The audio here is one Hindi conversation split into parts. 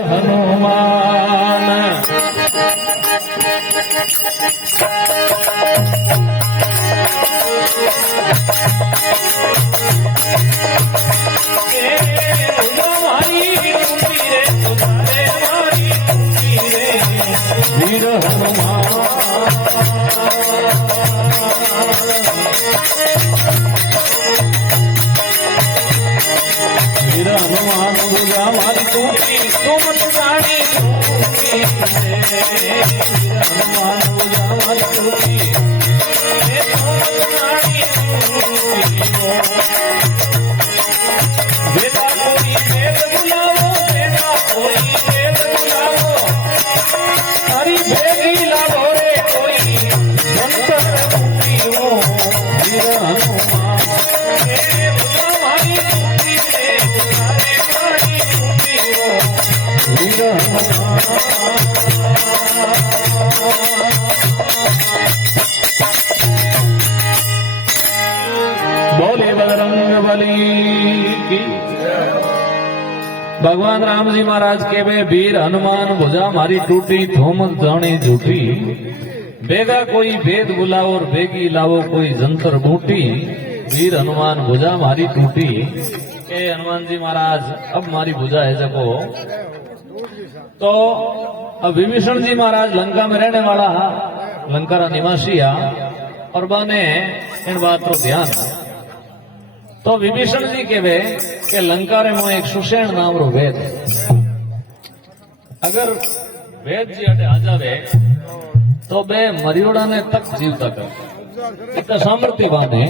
हनुमान वीर हनुमान वीर हनुमान बुझा मारी टूटी तुम गाड़ी टूटी हनुमान बुझा मारी टूटी बेटा कोई भेद बुलाओ बेटा कोई भेद बुलाओ हरी भेदी लाओ रे कोई जंतर टूटी हो वीर हनुमान बुझा मारी टूटी रे तुम्हारे मारी टूटी हो वीर हनुमान बोले बजरंग बली की। भगवान राम जी महाराज के वे वीर हनुमान भुजा मारी टूटी थोम जानी झूठी बेगा कोई भेद बुलाओ और बेगी लाओ कोई जंतर बूटी वीर हनुमान भुजा मारी टूटी। के हनुमान जी महाराज अब मारी भुजा है जको तो अब विभीषण जी महाराज लंका में रहने वाला हा लंका रा निवासी हा और बने इन बात रो ध्यान तो विभीषण जी के वे के लंका रे में एक सुषेण नाम रो वेद अगर वेद जी अटे आ जावे तो बे मरियोड़ा ने तक जीवता कर इतना सामर्थ्य बाने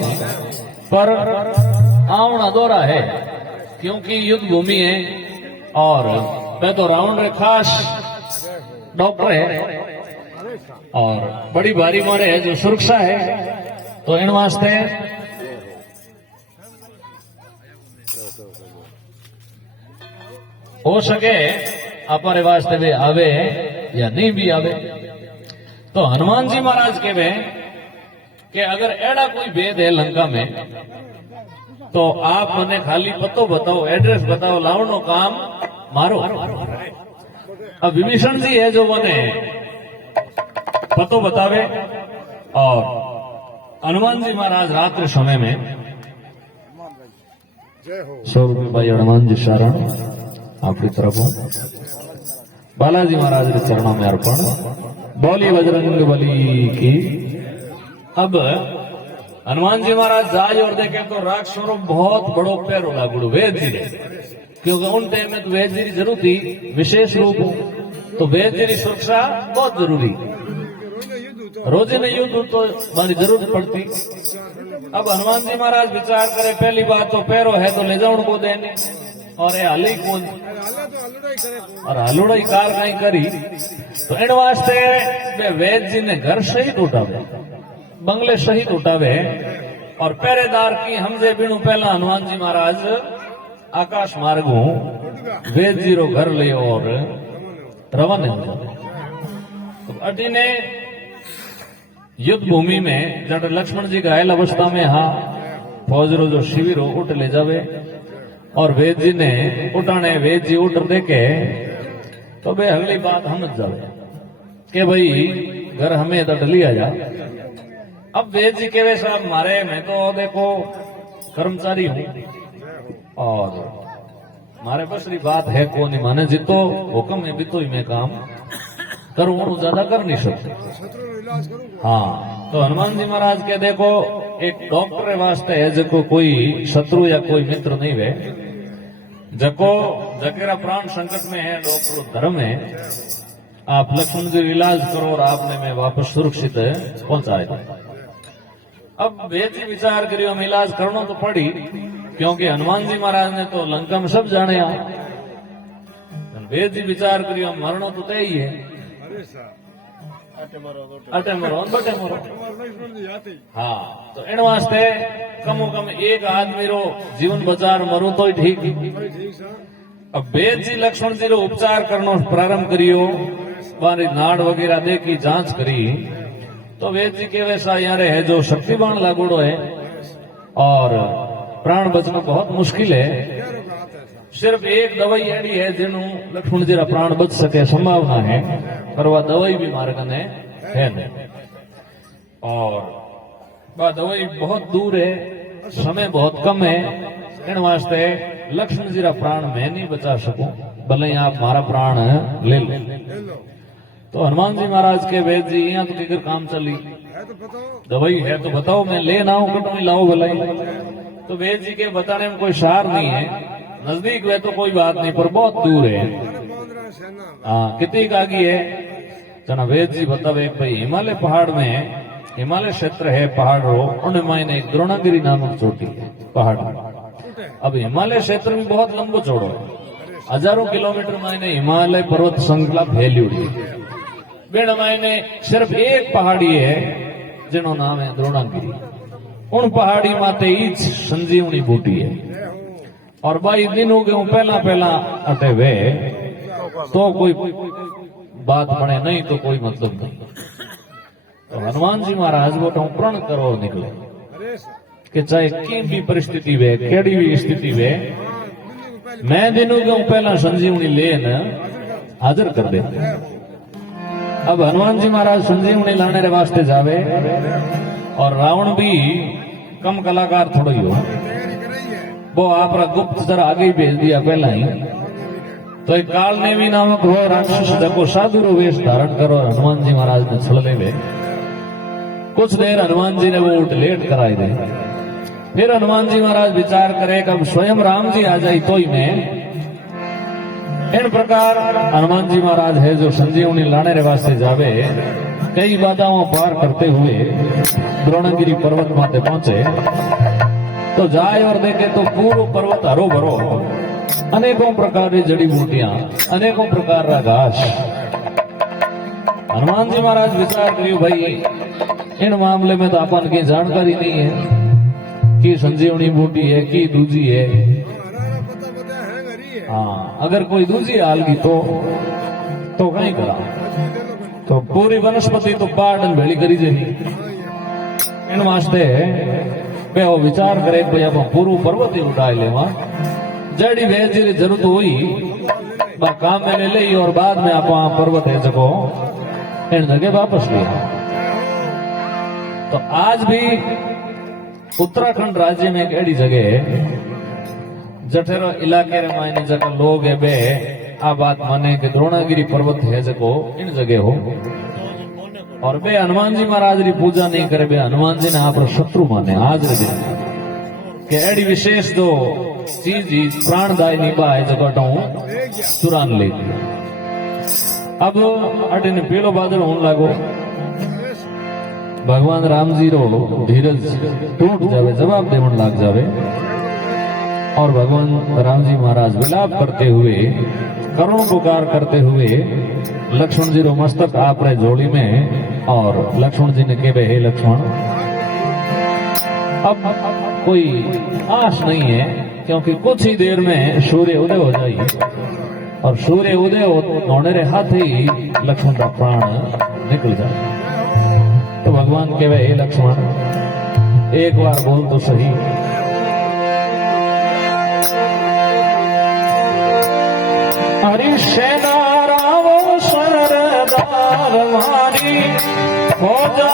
पर आवना दौरा है क्योंकि युद्ध भूमि है और मैं तो रावण रे खास डॉक्टर है और बड़ी भारी मारे है जो सुरक्षा है तो इन वास्ते हो सके अपने वास्ते वे आवे या नहीं भी आवे तो हनुमान जी महाराज के वे कि अगर एड़ा कोई भेद है लंका में तो आप मने खाली पतो बताओ एड्रेस बताओ लावनो काम मारो। अब विभीषण जी है जो मने पतो बतावे और हनुमान जी महाराज रात्रि समय में 100 रुपये भाई हनुमान जी शरण आपकी तरफ बालाजी महाराज के चरणों में अर्पण बोली बजरंग बली की। अब हनुमान जी महाराज जाए और देखे तो राक्षसों बहुत बड़ो पैरो लागू वेद जी क्योंकि उन टाइम में तो वेद जी की जरूरत थी विशेष रूप तो वेद जी की सुरक्षा बहुत जरूरी रोजे ने युद्ध तो हमारी जरूरत पड़ती। अब हनुमान जी महाराज विचार करे पहली बात तो पैरो है तो ले जाओ को देने और ये हाली कौन और हलुड़ाई कार कहीं करी तो इन वास्ते वेद जी ने घर शहीद उठावे बंगले शहीद उठावे और पहरेदार की हमसे बिनु पहला हनुमान जी महाराज आकाश मार्ग वेद जी रो घर ले और रवाना हो जावे तो अटी ने युद्ध भूमि में जब लक्ष्मण जी घायल अवस्था में हाँ फौज रो जो शिविर हो उठ ले जावे और वेद जी ने उठाने वेद जी उठ देखे तो वे अगली बात समझ जावे कि भाई घर हमें तो लिया जा। अब वेद जी के वे साहब मारे मैं तो देखो कर्मचारी हूं और मारे बसरी बात है को नहीं माने जितो हुक्म है भी तो ही मैं काम करूं ज्यादा कर नहीं सकते। हाँ तो हनुमान जी महाराज के देखो एक डॉक्टर वास्ते है जो कोई शत्रु या कोई मित्र नहीं वे जको जकेरा प्राण संकट में है डॉक्टर धर्म है आप लक्ष्मण जी इलाज करो और आपने मैं वापस सुरक्षित पहुंचाए। अब वेद जी विचार करियो हम इलाज करना तो पड़ी क्योंकि हनुमान जी महाराज ने तो लंका में सब जाने वेद जी विचार करियो हम मरना तो तय ही है अटे मरो बटे मरो हाँ तो इन वास्ते कमो कम एक आदमी रो जीवन बचार मरो तो ठीक। अब वेद जी लक्ष्मण जी रो उपचार करनो प्रारंभ करियो बारी नाड़ वगैरह देखी जांच करी तो वेद जी के वैसा यार है जो शक्तिबाण लागूड़ो है और प्राण बचना बहुत मुश्किल है सिर्फ एक दवाई एड़ी है जिन्हों लक्ष्मण जी रा प्राण बच सके संभावना है, पर वह दवाई भी मारे कने है नहीं। और वह दवाई बहुत दूर है, समय बहुत कम है, इन वास्ते लक्ष्मण जी रा प्राण मैं नहीं बचा सकूं, भले आप मारा प्राण ले लो। तो हनुमान जी महाराज के वेद जी यहाँ तो किकर काम चली, दवाई है तो बताओ, मैं ले ना हूं कटो लाओ भलाई। तो वेद जी के बताने में कोई सार नहीं है, नजदीक वे तो कोई बात नहीं, पर बहुत दूर है। हाँ कितनी आगे है जना वेद जी बतावे भाई हिमालय पहाड़ में, हिमालय क्षेत्र है पहाड़ रो, उनमें मायने एक द्रोणागिरी नामक चोटी है पहाड़ में। अब हिमालय क्षेत्र में बहुत लंबो चौड़ो है, हजारों किलोमीटर मायने हिमालय पर्वत श्रृंखला फैली हुई है। बेड़ मायने सिर्फ एक पहाड़ी है जिनो नाम है द्रोणागिरी। उन पहाड़ी माते ही संजीवनी बूटी है। और भाई दिन हो गए पहला पहला अटे वे तो कोई बात बने, नहीं तो कोई मतलब नहीं। तो हनुमान जी महाराज वो तो प्रण करो निकले कि चाहे की भी परिस्थिति वे, केड़ी भी स्थिति वे, मैं दिनों के पहला संजीवनी लेन हाजिर कर दे। अब हनुमान जी महाराज संजीवनी लाने रे वास्ते जावे, और रावण भी कम कलाकार थोड़ा ही हो, वो आप गुप्तचर आगे ही भेज दिया पहला ही। तो एक काल नेमी नामक हो राक्षस देखो साधु रो वेश धारण करो, हनुमान जी महाराज ने छल ले। कुछ देर हनुमान जी ने वो उठ लेट कराई दे। फिर हनुमान जी महाराज विचार करे कि अब स्वयं राम जी आ जाए तो ही मैं। इन प्रकार हनुमान जी महाराज है जो संजीवनी लाने रे वास्ते जावे, कई बाधाओं पार करते हुए द्रोणागिरी पर्वत माते पहुंचे। तो जाए और देखे तो पूरा पर्वत हरो भरो, अनेकों प्रकार की जड़ी बूटियां, अनेकों प्रकार का घास। हनुमान जी महाराज विचार करियो भाई इन मामले में तो अपन की जानकारी नहीं है कि संजीवनी बूटी है कि दूजी है। हाँ अगर कोई दूजी हाल की तो कहीं करा, तो पूरी वनस्पति तो पाटन भेड़ी करी जाएगी। इन वास्ते वे वो विचार करे भाई अब पूर्व पर्वत ही उठा ले, जड़ी भेज जी जरूरत हुई काम में ले ली, और बाद में आप पर्वत है जगो इन जगह वापस लिया। तो आज भी उत्तराखंड राज्य में एक ऐसी जगह है जठेरो इलाके रे मायने जगह लोग है बे आ बात माने कि द्रोणागिरी पर्वत है जगो इन जगह हो, और बे हनुमान जी महाराज की पूजा नहीं करे, बे हनुमान जी ने आप शत्रु माने आज रे दिन के एडी विशेष जो चीज ही प्राणदायी बा है जगह चुरान ले। अब अटे ने पीलो बादल होने लागो, भगवान राम जी रो धीरज टूट जावे, जवाब देवन लाग जावे, और भगवान राम जी महाराज विलाप करते हुए, करुण पुकार करते हुए लक्ष्मण जी रो मस्तक आप रहे जोड़ी में, और लक्ष्मण जी ने कहे हे लक्ष्मण अब कोई आस नहीं है, क्योंकि कुछ ही देर में सूर्य उदय हो जाए, और सूर्य उदय होने रे हाथ ही लक्ष्मण का प्राण निकल जाए। तो भगवान कहे हे लक्ष्मण एक बार बोल तो सही, हरि सेना रावो सरदार मारी हो जा